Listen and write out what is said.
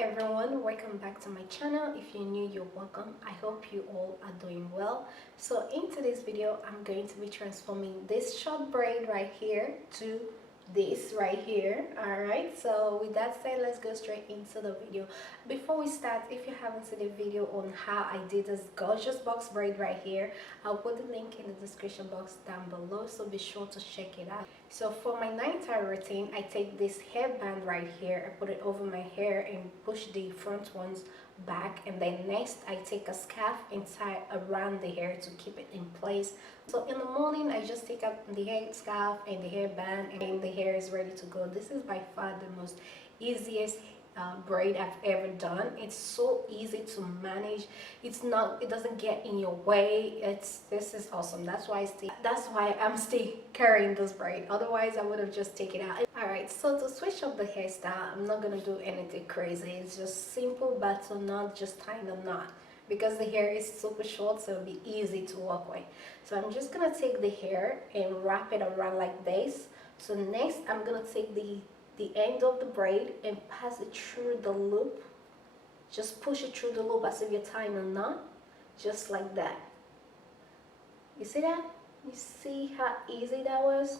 everyone, welcome back to my channel. If you're new, you're welcome. I hope you all are doing well. So in today's video, I'm going to be transforming this short braid right here to this right here. All right, so with that said, let's go straight into the video. Before we start, if you haven't seen a video on how I did this gorgeous box braid right here, I'll put the link in the description box down below, so be sure to check it out. So for my nighttime routine, I take this hairband right here, I put it over my hair and push the front ones back, and then next I take a scarf and tie around the hair to keep it in place. So in the morning, I just take out the hair scarf and the hairband, and the hair is ready to go. This is by far the most easiest braid I've ever done. It's so easy to manage. It doesn't get in your way. This is awesome. That's why I'm still carrying this braid. Otherwise I would have just taken it out. All right, so to switch up the hairstyle, I'm not gonna do anything crazy. It's just simple battle knot, just tying a knot, because the hair is super short, so it'll be easy to work with. So I'm just gonna take the hair and wrap it around like this. So next I'm gonna take the end of the braid and pass it through the loop. Just push it through the loop as if you're tying a knot, just like that. You see that? You see how easy that was?